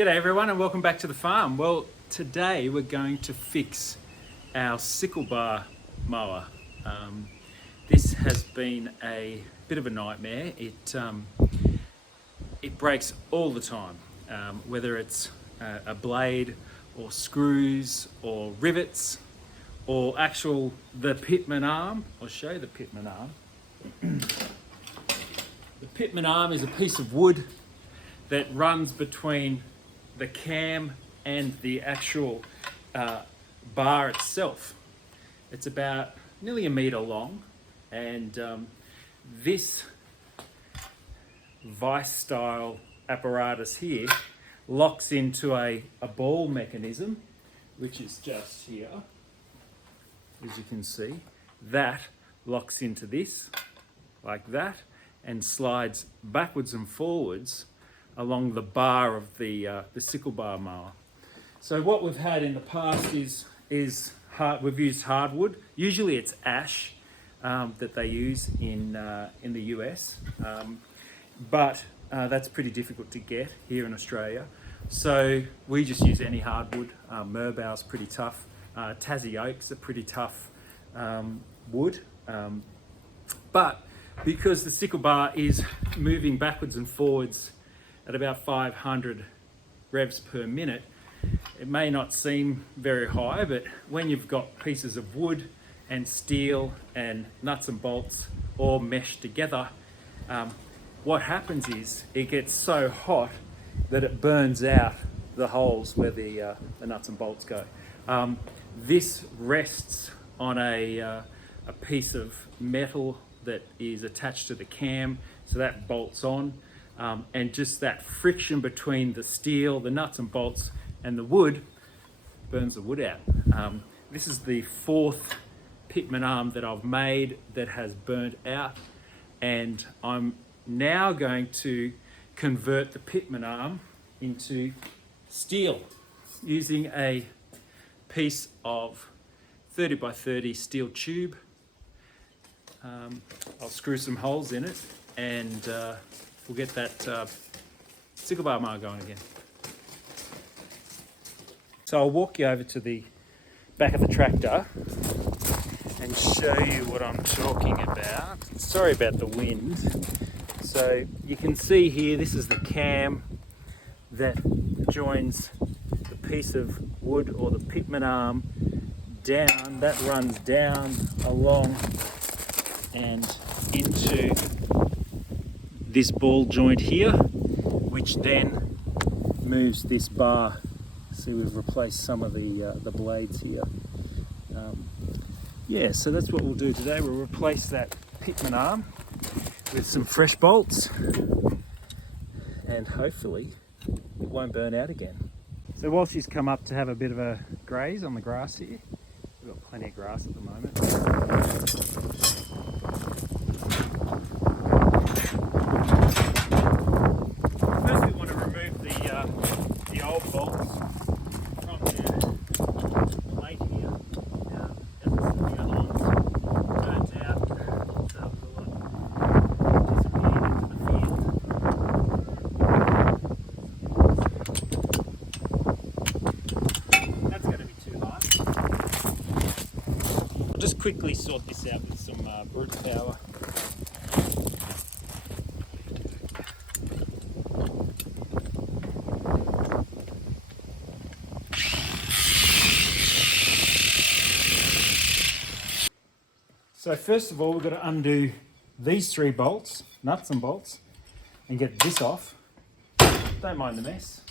G'day everyone and welcome back to the farm. Well, today we're going to fix our sickle bar mower. This has been a bit of a nightmare. It breaks all the time, whether it's a blade or screws or rivets or the pitman arm. I'll show you the pitman arm. The pitman arm is a piece of wood that runs between the cam and the actual bar itself. It's about nearly a metre long, and this vice style apparatus here locks into a ball mechanism, which is just here, as you can see. That locks into this like that and slides backwards and forwards along the bar of the sickle bar mower. So what we've had in the past is we've used hardwood. Usually it's ash that they use in the US, but that's pretty difficult to get here in Australia. So we just use any hardwood. Merbau's pretty tough. Tassie oaks are pretty tough wood, but because the sickle bar is moving backwards and forwards at about 500 revs per minute, it may not seem very high, but when you've got pieces of wood and steel and nuts and bolts all meshed together, what happens is it gets so hot that it burns out the holes where the nuts and bolts go. This rests on a piece of metal that is attached to the cam, so that bolts on. And just that friction between the steel, the nuts and bolts, and the wood burns the wood out. This is the fourth pitman arm that I've made that has burnt out, and I'm now going to convert the pitman arm into steel using a piece of 30 by 30 steel tube. I'll screw some holes in it and we'll get that sickle bar mower going again. So I'll walk you over to the back of the tractor and show you what I'm talking about. Sorry about the wind. So you can see here, this is the cam that joins the piece of wood or the pitman arm down. That runs down along and into this ball joint here, which then moves this bar. See, we've replaced some of the blades here. Yeah, so that's what we'll do today. We'll replace that pitman arm with some fresh bolts, and hopefully it won't burn out again. So while she's come up to have a bit of a graze on the grass here, we've got plenty of grass at the moment. First we want to remove the old bolts from the plate here. As the other ones burnt out, so we'll disappear into the field. That's going to be too hard. I'll just quickly sort this out with some brute power. So first of all, we've got to undo these three bolts, nuts and bolts, and get this off. Don't mind the mess.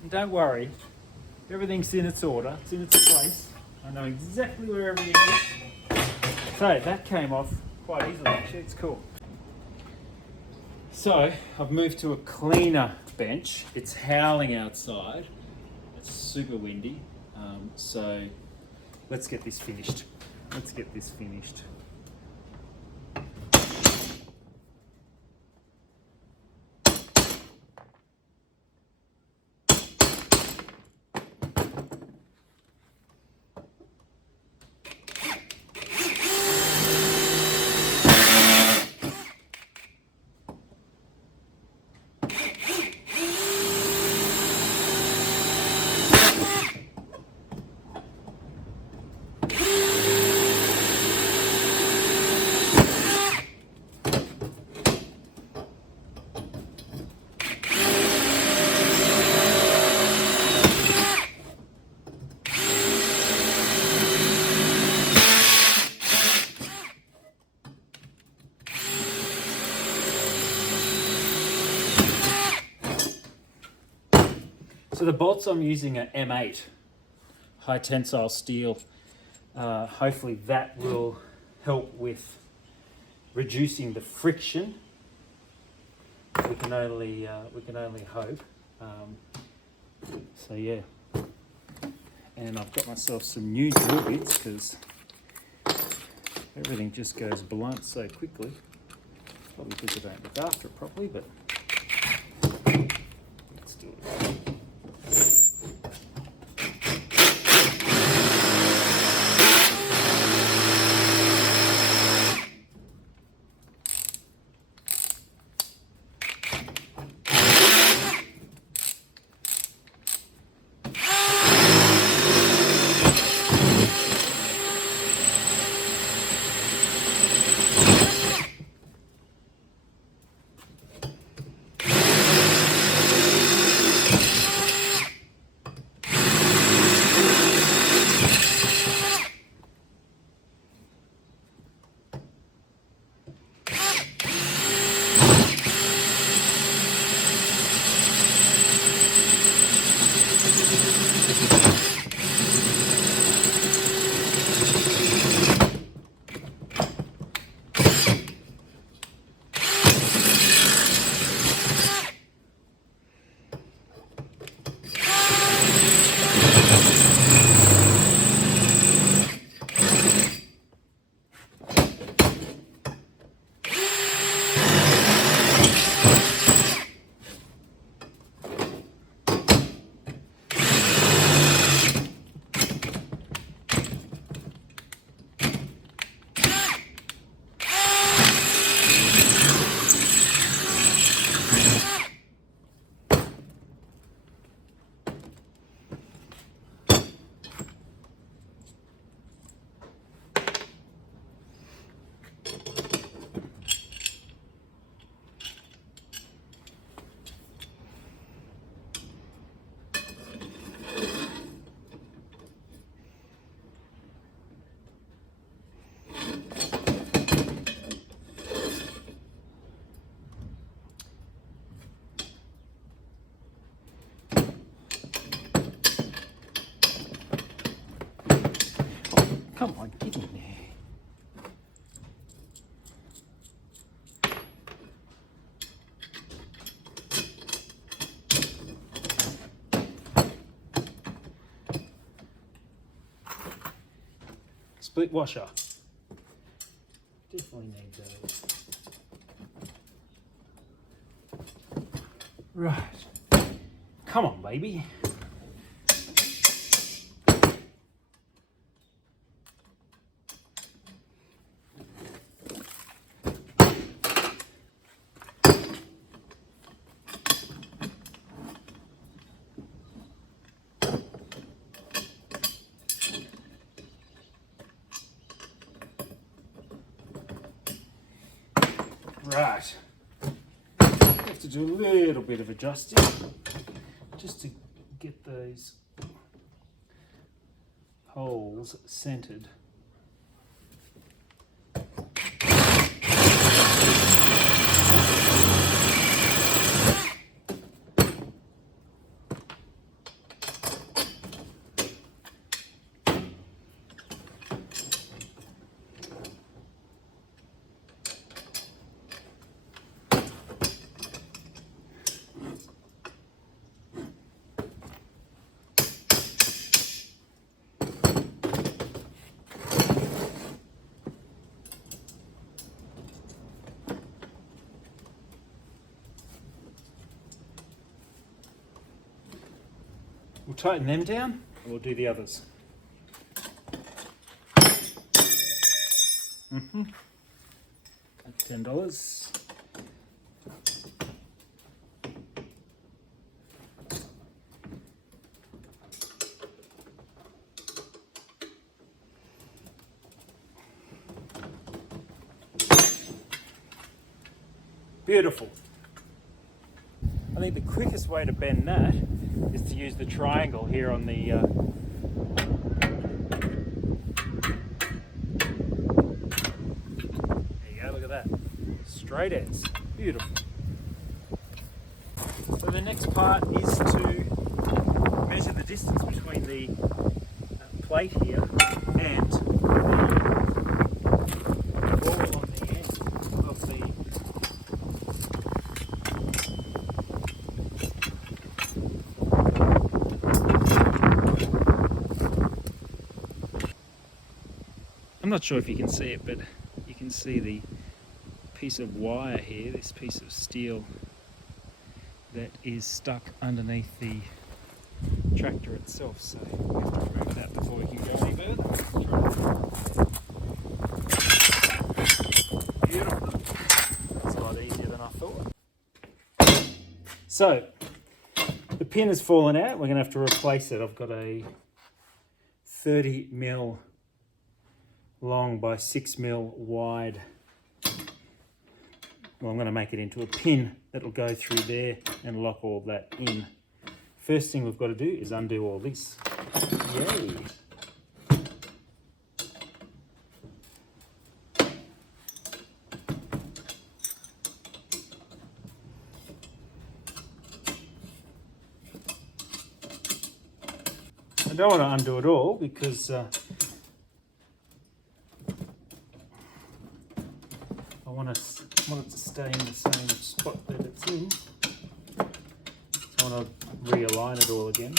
And don't worry, everything's in its order, it's in its place. I know exactly where everything is. So that came off quite easily, actually, it's cool. So I've moved to a cleaner bench. It's howling outside. It's super windy. So let's get this finished. So the bolts I'm using are M8, high tensile steel. Hopefully that will help with reducing the friction. We can only hope. So yeah, and I've got myself some new drill bits because everything just goes blunt so quickly. Probably because I don't look after it properly, but let's do it. Come on, get in there. Split washer. Definitely need those. Right. Come on, baby. Right. Have to do a little bit of adjusting just to get those holes centered. We'll tighten them down and we'll do the others. That's $10. Beautiful. I think the quickest way to bend that is to use the triangle here on the there you go, look at that. Straight as. Beautiful. So the next part is to the distance between the plate here and the ball on the end of the I'm not sure if you can see it, but you can see the piece of wire here, this piece of steel that is stuck underneath the tractor itself. So we have to remove that before we can go any further. Beautiful. That's a lot easier than I thought. So the pin has fallen out. We're going to have to replace it. I've got a 30mm long by 6mm wide. Well, I'm going to make it into a pin that'll go through there and lock all that in. First thing we've got to do is undo all this. Yay! I don't want to undo it all because I want it to stay in the same spot that it's in. So I want to realign it all again.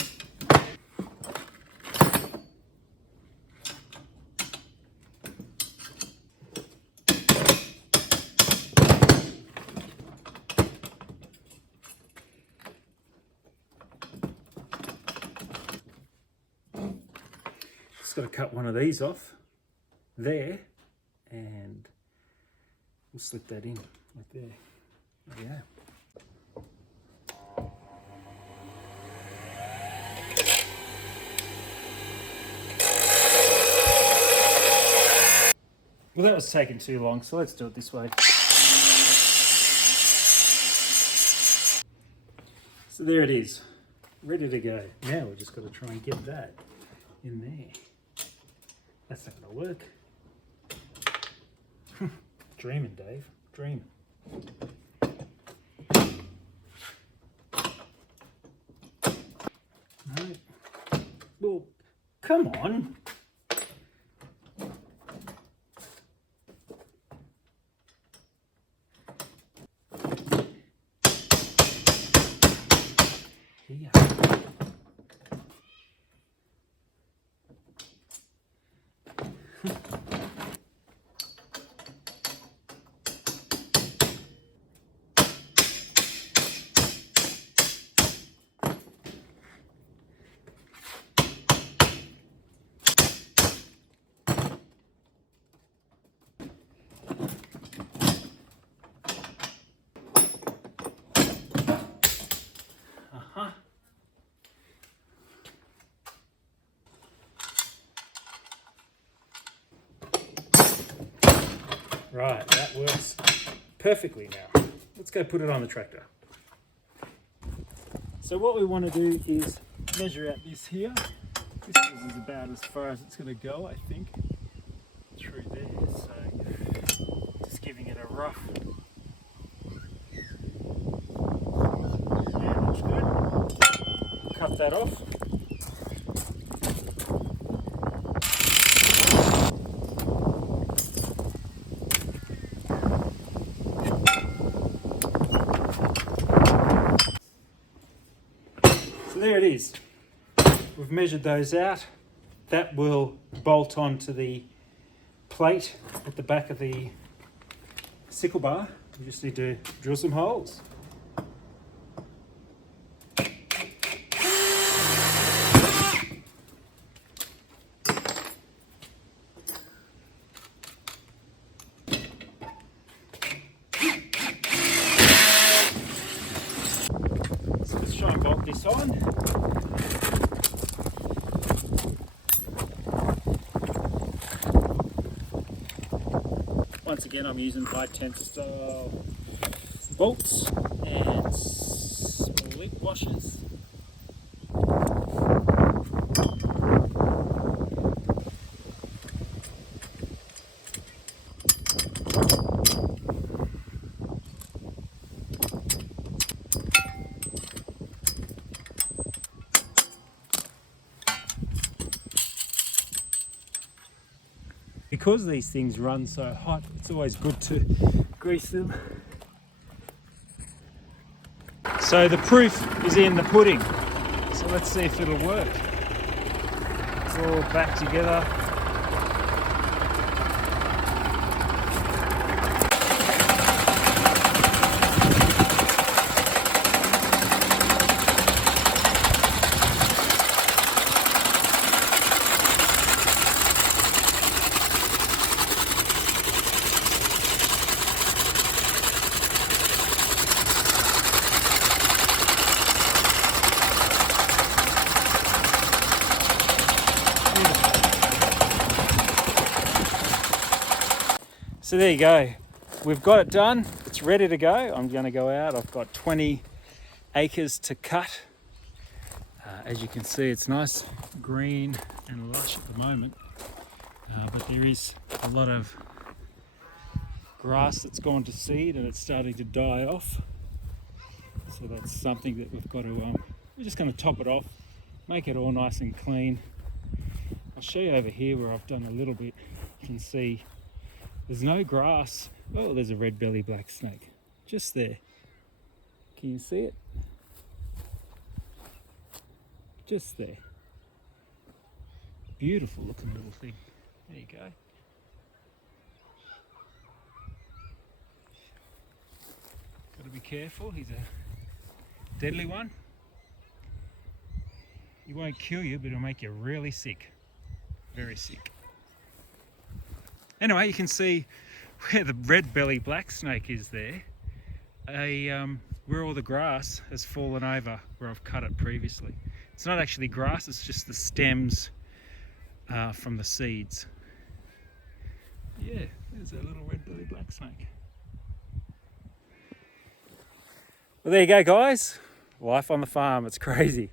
Just got to cut one of these off there and we'll slip that in right there. Yeah. Well, that was taking too long, so let's do it this way. So there it is, ready to go. Now we've just got to try and get that in there. That's not going to work. Dreaming, Dave. Dreaming. No. Well, come on. Here. Right, that works perfectly now. Let's go put it on the tractor. So what we want to do is measure out this here. This is about as far as it's going to go, I think, through there. So just giving it a rough. Yeah, looks good. Cut that off. So there it is. We've measured those out. That will bolt onto the plate at the back of the sickle bar. We just need to drill some holes. So let's try and bolt this on. Once again, I'm using 5/10 style bolts and split washers. because these things run so hot, it's always good to grease them. So the proof is in the pudding. So let's see if it'll work. It's all back together. So there you go. We've got it done. It's ready to go. I'm going to go out. I've got 20 acres to cut. As you can see, it's nice, green and lush at the moment. But there is a lot of grass that's gone to seed and it's starting to die off. So that's something that we've got to, we're just going to top it off, make it all nice and clean. I'll show you over here where I've done a little bit. You can see there's no grass. Oh, there's a red belly black snake just there. Can you see it? Just there. Beautiful looking little thing. There you go. Got to be careful. He's a deadly one. He won't kill you, but he'll make you really sick. Very sick. Anyway, you can see where the red belly black snake is there. Where all the grass has fallen over where I've cut it previously. It's not actually grass, it's just the stems from the seeds. Yeah, there's a little red belly black snake. Well, there you go, guys. Life on the farm, it's crazy.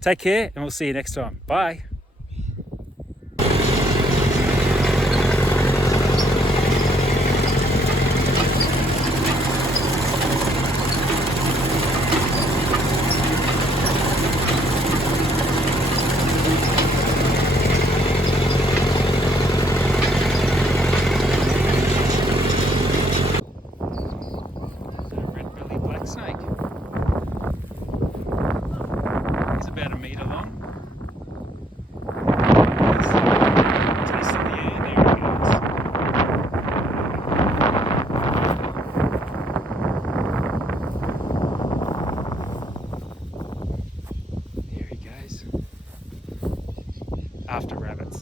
Take care, and we'll see you next time. Bye. Snake. He's about 1 metre long. Taste in the air, there he goes. There he goes. After rabbits.